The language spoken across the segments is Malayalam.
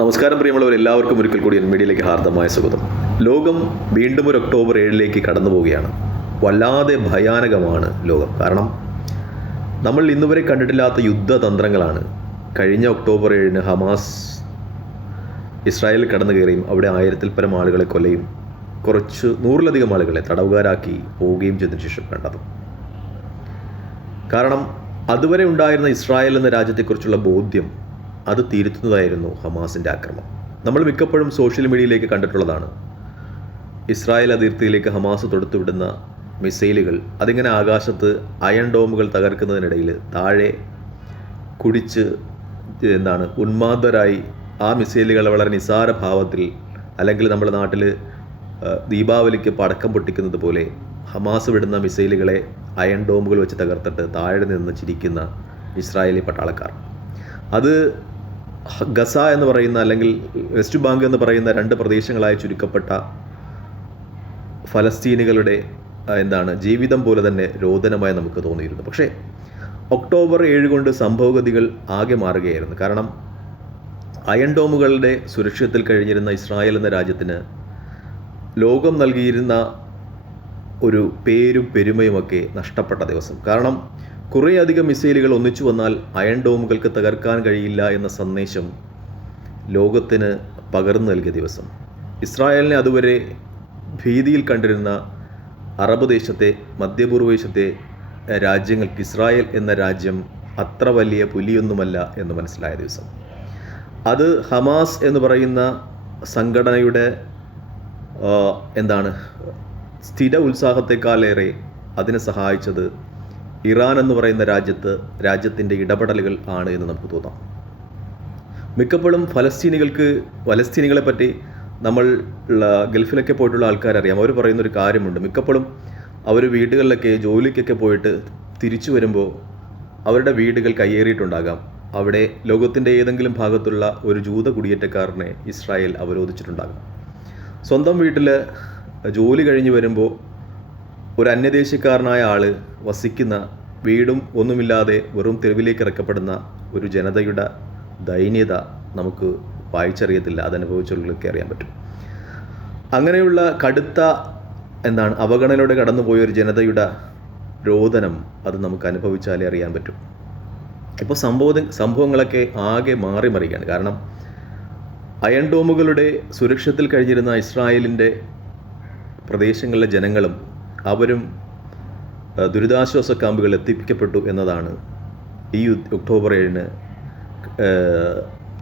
നമസ്കാരം പ്രിയമുള്ളവർ എല്ലാവർക്കും ഒരിക്കൽ കൂടി എൻ മീഡിയയിലേക്ക് ഹാർദമായ സ്വാഗതം. ലോകം വീണ്ടും ഒരു ഒക്ടോബർ ഏഴിലേക്ക് കടന്നു പോവുകയാണ്. വല്ലാതെ ഭയാനകമാണ് ലോകം. കാരണം നമ്മൾ ഇന്നുവരെ കണ്ടിട്ടില്ലാത്ത യുദ്ധതന്ത്രങ്ങളാണ്. കഴിഞ്ഞ ഒക്ടോബർ ഏഴിന് ഹമാസ് ഇസ്രായേലിൽ കടന്നു കയറിയും അവിടെ ആയിരത്തിൽ പരം ആളുകളെ കൊല്ലുകയും കുറച്ച് നൂറിലധികം ആളുകളെ തടവുകാരാക്കി പോവുകയും ചെയ്തതിനു ശേഷം കണ്ടത്. കാരണം അതുവരെ ഉണ്ടായിരുന്ന ഇസ്രായേൽ എന്ന രാജ്യത്തെക്കുറിച്ചുള്ള ബോധ്യം അത് തിരുത്തുന്നതായിരുന്നു ഹമാസിന്റെ ആക്രമണം നമ്മൾ മിക്കപ്പോഴും സോഷ്യൽ മീഡിയയിലേക്ക് കണ്ടിട്ടുള്ളതാണ്. ഇസ്രായേൽ അതിർത്തിയിലേക്ക് ഹമാസ് തൊടുത്തുവിടുന്ന മിസൈലുകൾ അതിങ്ങനെ ആകാശത്ത് അയൺ ഡോമുകൾ തകർക്കുന്നതിനിടയിൽ താഴെ കുടിച്ച് എന്താണ് ഉന്മാദരായി ആ മിസൈലുകൾ വളരെ നിസാര ഭാവത്തിൽ അല്ലെങ്കിൽ നമ്മുടെ നാട്ടിൽ ദീപാവലിക്ക് പടക്കം പൊട്ടിക്കുന്നത് പോലെ ഹമാസ് വിടുന്ന മിസൈലുകളെ അയൺ ഡോമുകൾ വെച്ച് തകർത്തിട്ട് താഴെ നിന്ന് ചിരിക്കുന്ന ഇസ്രായേലി പട്ടാളക്കാർ. അത് ഗസ എന്ന് പറയുന്ന അല്ലെങ്കിൽ വെസ്റ്റ് ബാങ്ക് എന്ന് പറയുന്ന രണ്ട് പ്രദേശങ്ങളായി ചുരുക്കപ്പെട്ട ഫലസ്തീനികളുടെ എന്താണ് ജീവിതം പോലെ തന്നെ രോദനമായി നമുക്ക് തോന്നിയിരുന്നു. പക്ഷേ ഒക്ടോബർ ഏഴ് കൊണ്ട് സംഭവഗതികൾ ആകെ മാറുകയായിരുന്നു. കാരണം അയൺ ഡോമുകളുടെ സുരക്ഷിതത്തിൽ കഴിഞ്ഞിരുന്ന ഇസ്രായേൽ എന്ന രാജ്യത്തിന് ലോകം നൽകിയിരുന്ന ഒരു പേരും പെരുമയുമൊക്കെ നഷ്ടപ്പെട്ട ദിവസം. കാരണം കുറേയധികം മിസൈലുകൾ ഒന്നിച്ചു വന്നാൽ അയൺ ഡോമുകൾക്ക് തകർക്കാൻ കഴിയില്ല എന്ന സന്ദേശം ലോകത്തിന് പകർന്നു നൽകിയ ദിവസം. ഇസ്രായേലിനെ അതുവരെ ഭീതിയിൽ കണ്ടിരുന്ന അറബ് ദേശത്തെ മധ്യപൂർവേഷ്യത്തെ രാജ്യങ്ങൾക്ക് ഇസ്രായേൽ എന്ന രാജ്യം അത്ര വലിയ പുലിയൊന്നുമല്ല എന്ന് മനസ്സിലായ ദിവസം. അത് ഹമാസ് എന്ന് പറയുന്ന സംഘടനയുടെ എന്താണ് സ്ഥിര ഉത്സാഹത്തെക്കാളേറെ അതിനെ സഹായിച്ചത് ഇറാൻ എന്ന് പറയുന്ന രാജ്യത്ത് രാജ്യത്തിന്റെ ഇടപെടലുകൾ ആണ് എന്ന് നമുക്ക് തോന്നാം. മിക്കപ്പോഴും ഫലസ്തീനികൾക്ക് ഫലസ്തീനികളെ പറ്റി നമ്മൾ ഗൾഫിലൊക്കെ പോയിട്ടുള്ള ആൾക്കാരറിയാം. അവർ പറയുന്ന ഒരു കാര്യമുണ്ട്. മിക്കപ്പോഴും അവർ വീടുകളിലൊക്കെ ജോലിക്കൊക്കെ പോയിട്ട് തിരിച്ചു വരുമ്പോൾ അവരുടെ വീടുകൾ കയ്യേറിയിട്ടുണ്ടാകാം. അവിടെ ലോകത്തിന്റെ ഏതെങ്കിലും ഭാഗത്തുള്ള ഒരു ജൂത കുടിയേറ്റക്കാരനെ ഇസ്രായേൽ അവരോധിച്ചിട്ടുണ്ടാകാം. സ്വന്തം വീട്ടിൽ ജോലി കഴിഞ്ഞ് വരുമ്പോൾ ഒരു അന്യദേശക്കാരനായ ആൾ വസിക്കുന്ന വീടും ഒന്നുമില്ലാതെ വെറും തെരുവിലേക്ക് ഇറക്കപ്പെടുന്ന ഒരു ജനതയുടെ ദൈന്യത നമുക്ക് വായിച്ചറിയത്തില്ല. അതനുഭവിച്ചുള്ളവർക്ക് അറിയാൻ പറ്റും. അങ്ങനെയുള്ള കടുത്ത എന്താണ് അവഗണനയോടെ കടന്നുപോയ ഒരു ജനതയുടെ രോദനം അത് നമുക്ക് അനുഭവിച്ചാലേ അറിയാൻ പറ്റും. ഇപ്പോൾ സംഭവ സംഭവങ്ങളൊക്കെ ആകെ മാറി മറിയുകയാണ് കാരണം അയൺ ഡോമുകളുടെ സുരക്ഷത്തിൽ കഴിഞ്ഞിരുന്ന ഇസ്രായേലിന്റെ പ്രദേശങ്ങളിലെ ജനങ്ങളും അവരും ദുരിതാശ്വാസ ക്യാമ്പുകളിൽ എത്തിപ്പിക്കപ്പെട്ടു എന്നതാണ് ഈ ഒക്ടോബർ ഏഴിന്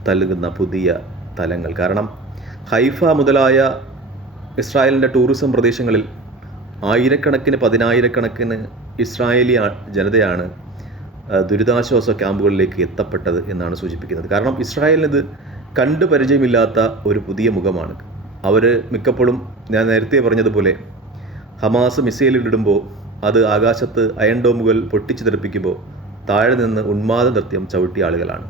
നൽകുന്ന പുതിയ തലങ്ങൾ. കാരണം ഹൈഫ മുതലായ ഇസ്രായേലിന്റെ ടൂറിസം പ്രദേശങ്ങളിൽ ആയിരക്കണക്കിന് പതിനായിരക്കണക്കിന് ഇസ്രായേലി ജനതയാണ് ദുരിതാശ്വാസ ക്യാമ്പുകളിലേക്ക് എത്തപ്പെട്ടത് എന്നാണ് സൂചിപ്പിക്കുന്നത്. കാരണം ഇസ്രായേലിന് ഇത് കണ്ടു പരിചയമില്ലാത്ത ഒരു പുതിയ മുഖമാണ്. അവർ മിക്കപ്പോഴും ഞാൻ നേരത്തെ പറഞ്ഞതുപോലെ ഹമാസ് മിസൈലിടുമ്പോൾ അത് ആകാശത്ത് അയൺ ഡോമുകൾ പൊട്ടിച്ചു തെറിപ്പിക്കുമ്പോൾ താഴെ നിന്ന് ഉന്മാദ നൃത്യം ചവിട്ടിയ ആളുകളാണ്.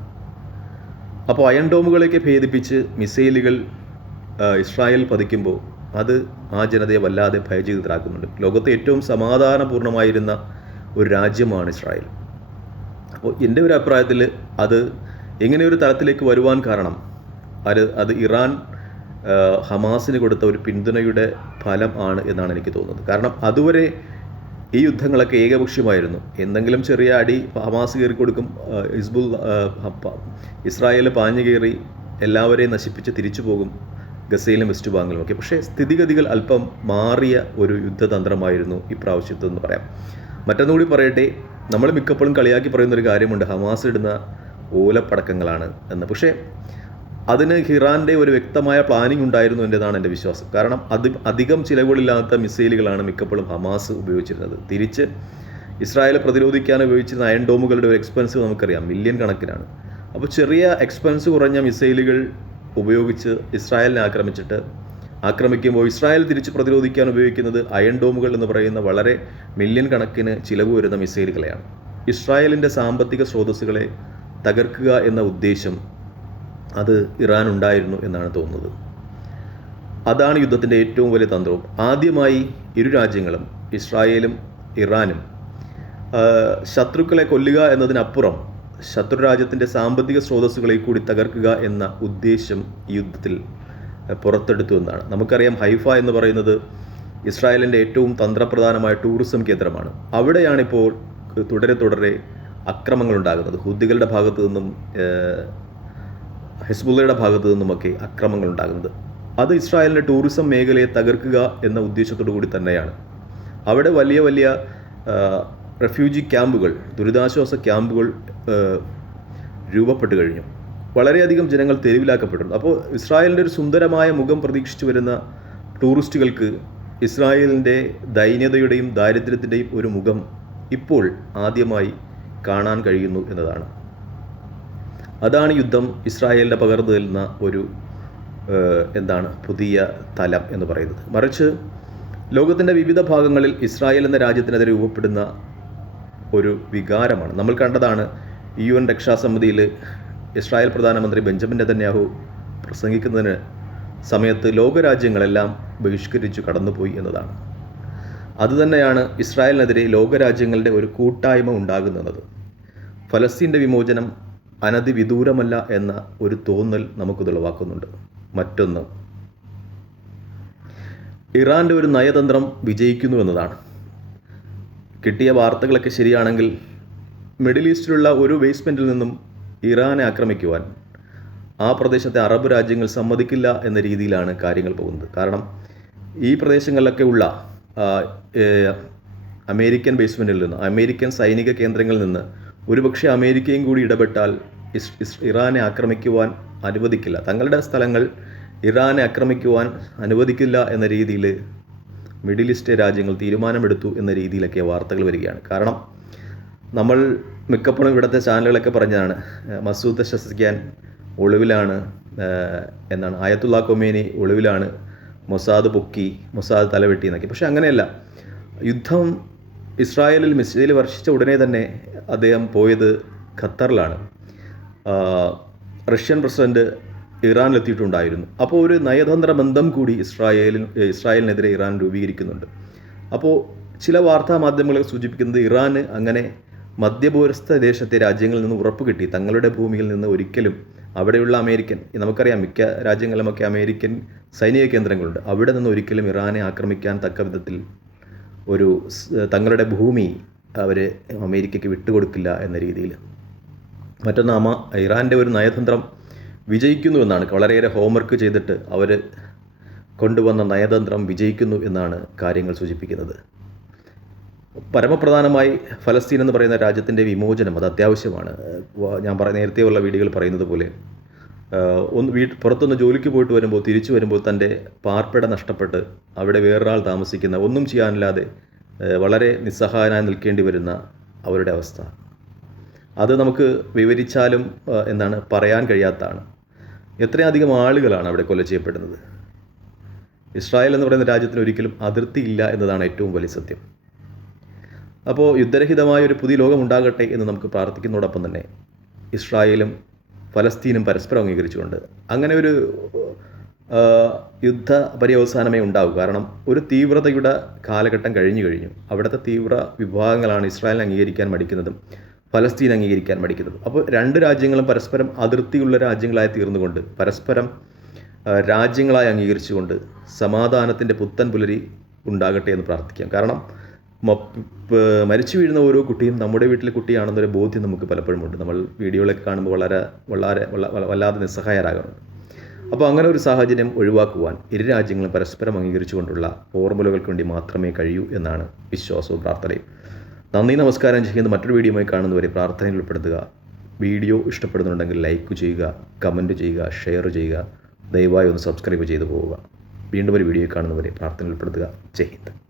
അപ്പോൾ അയൺ ഡോമുകളെയൊക്കെ ഭേദിപ്പിച്ച് മിസൈലുകൾ ഇസ്രായേൽ പതിക്കുമ്പോൾ അത് ആ ജനതയെ വല്ലാതെ ഭയചിതരാക്കുന്നുണ്ട് ലോകത്തെ ഏറ്റവും സമാധാനപൂർണമായിരുന്ന ഒരു രാജ്യമാണ് ഇസ്രായേൽ. അപ്പോൾ എന്റെ ഒരു അഭിപ്രായത്തിൽ അത് എങ്ങനെ ഒരു തലത്തിലേക്ക് വരുവാൻ കാരണം അത് അത് ഇറാൻ ഹമാസിന് കൊടുത്ത ഒരു പിന്തുണയുടെ ഫലം ആണ് എന്നാണ് എനിക്ക് തോന്നുന്നത്. കാരണം അതുവരെ ഈ യുദ്ധങ്ങളൊക്കെ ഏകപക്ഷീയമായിരുന്നു. എന്തെങ്കിലും ചെറിയ അടി ഹമാസ് കയറി കൊടുക്കും ആ, ഹിസ്ബുൾ ഇസ്രായേൽ പാഞ്ഞു കയറി എല്ലാവരെയും നശിപ്പിച്ച് തിരിച്ചു പോകും ഗസയിലും വെസ്റ്റ് ബാങ്കിലും ഒക്കെ. പക്ഷേ സ്ഥിതിഗതികൾ അല്പം മാറിയ ഒരു യുദ്ധതന്ത്രമായിരുന്നു ഇപ്രാവശ്യത്തെന്ന് പറയാം. മറ്റൊന്നുകൂടി പറയട്ടെ നമ്മൾ മിക്കപ്പോഴും കളിയാക്കി പറയുന്നൊരു കാര്യമുണ്ട് ഹമാസ് ഇടുന്ന ഓലപ്പടക്കങ്ങളാണ് എന്ന്. പക്ഷേ അതിന് ഹിറാന്റെ ഒരു വ്യക്തമായ പ്ലാനിംഗ് ഉണ്ടായിരുന്നു എന്റെതാണ് എന്റെ വിശ്വാസം. കാരണം അത് അധികം ചിലവുകളില്ലാത്ത മിസൈലുകളാണ് മിക്കപ്പോഴും ഹമാസ് ഉപയോഗിച്ചിരുന്നത്. തിരിച്ച് ഇസ്രായേൽ പ്രതിരോധിക്കാൻ ഉപയോഗിച്ചിരുന്ന അയൺ ഡോമുകളുടെ ഒരു എക്സ്പെൻസ് നമുക്കറിയാം. മില്യൺ കണക്കിനാണ്. അപ്പോൾ ചെറിയ എക്സ്പെൻസ് കുറഞ്ഞ മിസൈലുകൾ ഉപയോഗിച്ച് ഇസ്രായേലിനെ ആക്രമിച്ചിട്ട് ആക്രമിക്കുമ്പോൾ ഇസ്രായേൽ തിരിച്ച് പ്രതിരോധിക്കാൻ ഉപയോഗിക്കുന്നത് അയൺ ഡോമുകൾ എന്ന് പറയുന്ന വളരെ മില്യൺ കണക്കിന് ചിലവ് വരുന്ന മിസൈലുകളെയാണ്. ഇസ്രായേലിന്റെ സാമ്പത്തിക സ്രോതസ്സുകളെ തകർക്കുക എന്ന ഉദ്ദേശം അത് ഇറാൻ ഉണ്ടായിരുന്നു എന്നാണ് തോന്നുന്നത്. അതാണ് യുദ്ധത്തിന്റെ ഏറ്റവും വലിയ തന്ത്രവും. ആദ്യമായി ഇരു രാജ്യങ്ങളും ഇസ്രായേലും ഇറാനും ശത്രുക്കളെ കൊല്ലുക എന്നതിനപ്പുറം ശത്രുരാജ്യത്തിന്റെ സാമ്പത്തിക സ്രോതസ്സുകളെ കൂടി തകർക്കുക എന്ന ഉദ്ദേശ്യം ഈ യുദ്ധത്തിൽ പുറത്തെടുത്തു എന്നാണ്. നമുക്കറിയാം ഹൈഫ എന്ന് പറയുന്നത് ഇസ്രായേലിന്റെ ഏറ്റവും തന്ത്രപ്രധാനമായ ടൂറിസം കേന്ദ്രമാണ്. അവിടെയാണിപ്പോൾ തുടരെ തുടരെ അക്രമങ്ങൾ ഉണ്ടാകുന്നത് ഹുദ്ദികളുടെ ഭാഗത്തു നിന്നും ഹെസ്ബുള്ളയുടെ ഭാഗത്തു നിന്നുമൊക്കെ അക്രമങ്ങൾ ഉണ്ടാകുന്നത് അത് ഇസ്രായേലിന്റെ ടൂറിസം മേഖലയെ തകർക്കുക എന്ന ഉദ്ദേശത്തോടു കൂടി തന്നെയാണ്. അവിടെ വലിയ വലിയ റെഫ്യൂജി ക്യാമ്പുകൾ ദുരിതാശ്വാസ ക്യാമ്പുകൾ രൂപപ്പെട്ട് കഴിഞ്ഞു. വളരെയധികം ജനങ്ങൾ തെരുവിലാക്കപ്പെട്ടിട്ടുണ്ട്. അപ്പോൾ ഇസ്രായേലിന്റെ ഒരു സുന്ദരമായ മുഖം പ്രതീക്ഷിച്ചു വരുന്ന ടൂറിസ്റ്റുകൾക്ക് ഇസ്രായേലിന്റെ ദൈന്യതയുടെയും ദാരിദ്ര്യത്തിന്റെയും ഒരു മുഖം ഇപ്പോൾ ആദ്യമായി കാണാൻ കഴിയുന്നു എന്നതാണ്. അതാണ് യുദ്ധം ഇസ്രായേലിനെ പകർന്നു നിൽക്കുന്ന ഒരു എന്താണ് പുതിയ തലം എന്ന് പറയുന്നത്. മറിച്ച് ലോകത്തിന്റെ വിവിധ ഭാഗങ്ങളിൽ ഇസ്രായേൽ എന്ന രാജ്യത്തിനെതിരെ രൂപപ്പെടുന്ന ഒരു വികാരമാണ്. നമ്മൾ കണ്ടതാണ് യു എൻ രക്ഷാസമിതിയിൽ ഇസ്രായേൽ പ്രധാനമന്ത്രി ബെഞ്ചമിൻ നെതന്യാഹു പ്രസംഗിക്കുന്നതിന് സമയത്ത് ലോകരാജ്യങ്ങളെല്ലാം ബഹിഷ്കരിച്ചു കടന്നുപോയി എന്നതാണ്. അതുതന്നെയാണ് ഇസ്രായേലിനെതിരെ ലോകരാജ്യങ്ങളുടെ ഒരു കൂട്ടായ്മ ഉണ്ടാകുന്നത്. ഫലസ്തീന്റെ വിമോചനം അനധിവിദൂരമല്ല എന്ന ഒരു തോന്നൽ നമുക്ക് തെളിവാക്കുന്നുണ്ട് മറ്റൊന്ന് ഇറാന്റെ ഒരു നയതന്ത്രം വിജയിക്കുന്നു എന്നതാണ്. കിട്ടിയ വാർത്തകളൊക്കെ ശരിയാണെങ്കിൽ മിഡിൽ ഈസ്റ്റിലുള്ള ഒരു ബേസ്മെന്റിൽ നിന്നും ഇറാനെ ആക്രമിക്കുവാൻ ആ പ്രദേശത്തെ അറബ് രാജ്യങ്ങൾ സമ്മതിക്കില്ല എന്ന രീതിയിലാണ് കാര്യങ്ങൾ പോകുന്നത്. കാരണം ഈ പ്രദേശങ്ങളിലൊക്കെ ഉള്ള അമേരിക്കൻ ബേസ്മെന്റിൽ നിന്ന് അമേരിക്കൻ സൈനിക കേന്ദ്രങ്ങളിൽ നിന്ന് ഒരുപക്ഷെ അമേരിക്കയും കൂടി ഇടപെട്ടാൽ ഇറാനെ ആക്രമിക്കുവാൻ അനുവദിക്കില്ല. തങ്ങളുടെ സ്ഥലങ്ങൾ ഇറാനെ ആക്രമിക്കുവാൻ അനുവദിക്കില്ല എന്ന രീതിയിൽ മിഡിൽ ഈസ്റ്റ് രാജ്യങ്ങൾ തീരുമാനമെടുത്തു എന്ന രീതിയിലൊക്കെ വാർത്തകൾ വരികയാണ്. കാരണം നമ്മൾ മിക്കപ്പോഴും ഇവിടുത്തെ ചാനലുകളൊക്കെ പറഞ്ഞതാണ് മസൂദ് ശസിക്കാൻ ഒളിവിലാണ് എന്നാണ്. ആയത്തുള്ള കൊമേനി ഒളിവിലാണ് മൊസാദ് പൊക്കി മൊസാദ് തലവെട്ടി എന്നൊക്കെ. പക്ഷെ അങ്ങനെയല്ല. യുദ്ധം ഇസ്രായേലിൽ മിസൈൽ വർഷിച്ച ഉടനെ തന്നെ അദ്ദേഹം പോയത് ഖത്തറിലാണ്. റഷ്യൻ പ്രസിഡന്റ് ഇറാനിലെത്തിയിട്ടുണ്ടായിരുന്നു. അപ്പോൾ ഒരു നയതന്ത്ര ബന്ധം കൂടി ഇസ്രായേലിന് ഇസ്രായേലിനെതിരെ ഇറാൻ രൂപീകരിക്കുന്നുണ്ട്. അപ്പോൾ ചില വാർത്താ മാധ്യമങ്ങൾ സൂചിപ്പിക്കുന്നത് ഇറാന് അങ്ങനെ മധ്യപൂരസ്ഥ ദേശത്തെ രാജ്യങ്ങളിൽ നിന്ന് ഉറപ്പ് കിട്ടി. തങ്ങളുടെ ഭൂമിയിൽ നിന്ന് ഒരിക്കലും അവിടെയുള്ള അമേരിക്കൻ നമുക്കറിയാം മിക്ക രാജ്യങ്ങളിലുമൊക്കെ അമേരിക്കൻ സൈനിക കേന്ദ്രങ്ങളുണ്ട്. അവിടെ നിന്ന് ഒരിക്കലും ഇറാനെ ആക്രമിക്കാൻ തക്ക വിധത്തിൽ ഒരു തങ്ങളുടെ ഭൂമി അവർ അമേരിക്കയ്ക്ക് വിട്ടുകൊടുക്കില്ല എന്ന രീതിയിൽ. മറ്റൊന്ന് അമ ഇറാന്റെ ഒരു നയതന്ത്രം വിജയിക്കുന്നു എന്നാണ്. വളരെയേറെ ഹോംവർക്ക് ചെയ്തിട്ട് അവർ കൊണ്ടുവന്ന നയതന്ത്രം വിജയിക്കുന്നു എന്നാണ് കാര്യങ്ങൾ സൂചിപ്പിക്കുന്നത്. പരമപ്രധാനമായി ഫലസ്തീൻ എന്ന് പറയുന്ന രാജ്യത്തിന്റെ വിമോചനം അത് അത്യാവശ്യമാണ്. ഞാൻ പറ നേരത്തെയുള്ള വീഡിയോകൾ പറയുന്നത് പോലെ ഒന്ന് വീട്ട് പുറത്തൊന്ന് ജോലിക്ക് പോയിട്ട് വരുമ്പോൾ തിരിച്ചു വരുമ്പോൾ തന്റെ പാർപ്പിട നഷ്ടപ്പെട്ട് അവിടെ വേറൊരാൾ താമസിക്കുന്ന ഒന്നും ചെയ്യാനില്ലാതെ വളരെ നിസ്സഹായനായി നിൽക്കേണ്ടി വരുന്ന അവരുടെ അവസ്ഥ. അത് നമുക്ക് വിവരിച്ചാലും എന്താണ് പറയാൻ കഴിയാത്തതാണ്. എത്രയധികം ആളുകളാണ് അവിടെ കൊല ചെയ്യപ്പെടുന്നത്? ഇസ്രായേൽ എന്ന് പറയുന്ന രാജ്യത്തിന് ഒരിക്കലും അതിർത്തിയില്ല എന്നതാണ് ഏറ്റവും വലിയ സത്യം. അപ്പോൾ യുദ്ധരഹിതമായ ഒരു പുതിയ ലോകം ഉണ്ടാകട്ടെ എന്ന് നമുക്ക് പ്രാർത്ഥിക്കുന്നതോടൊപ്പം തന്നെ ഇസ്രായേലും ഫലസ്തീനും പരസ്പരം അംഗീകരിച്ചുകൊണ്ട് അങ്ങനെ ഒരു യുദ്ധ പര്യവസാനമേ ഉണ്ടാവൂ. കാരണം ഒരു തീവ്രതയുടെ കാലഘട്ടം കഴിഞ്ഞു കഴിഞ്ഞു. അവിടുത്തെ തീവ്ര വിഭാഗങ്ങളാണ് ഇസ്രായേലിനെ അംഗീകരിക്കാൻ മടിക്കുന്നതും ഫലസ്തീൻ അംഗീകരിക്കാൻ മടിക്കുന്നതും. അപ്പോൾ രണ്ട് രാജ്യങ്ങളും പരസ്പരം അതിർത്തിയുള്ള രാജ്യങ്ങളായി തീർന്നുകൊണ്ട് പരസ്പരം രാജ്യങ്ങളായി അംഗീകരിച്ചുകൊണ്ട് സമാധാനത്തിന്റെ പുത്തൻ പുലരി ഉണ്ടാകട്ടെ എന്ന് പ്രാർത്ഥിക്കാം. കാരണം മരിച്ചു വീഴുന്ന ഓരോ കുട്ടിയും നമ്മുടെ വീട്ടിലെ കുട്ടിയാണെന്നൊരു ബോധ്യം നമുക്ക് പലപ്പോഴും ഉണ്ട് നമ്മൾ വീഡിയോകളൊക്കെ കാണുമ്പോൾ വളരെ വളരെ വള- വള- വല്ലാതെ നിസ്സഹായരാകാറുണ്ട്. അപ്പോൾ അങ്ങനെ ഒരു സാഹചര്യം ഒഴിവാക്കുവാൻ ഇരു രാജ്യങ്ങളും പരസ്പരം അംഗീകരിച്ചുകൊണ്ടുള്ള ഫോർമുലകൾക്ക് വേണ്ടി മാത്രമേ കഴിയൂ എന്നാണ് വിശ്വാസവും പ്രാർത്ഥനയും. നന്ദി നമസ്കാരം. ചെയ്യുന്ന മറ്റൊരു വീഡിയോയുമായി കാണുന്നവരെ പ്രാർത്ഥനയിൽ ഉൾപ്പെടുത്തുക. വീഡിയോ ഇഷ്ടപ്പെടുന്നുണ്ടെങ്കിൽ ലൈക്ക് ചെയ്യുക കമന്റ് ചെയ്യുക ഷെയർ ചെയ്യുക. ദയവായി ഒന്ന് സബ്സ്ക്രൈബ് ചെയ്തു പോവുക. വീണ്ടും ഒരു വീഡിയോ കാണുന്നവരെ പ്രാർത്ഥനയിൽ ഉൾപ്പെടുത്തുക. ജയ് ഹിന്ദ്.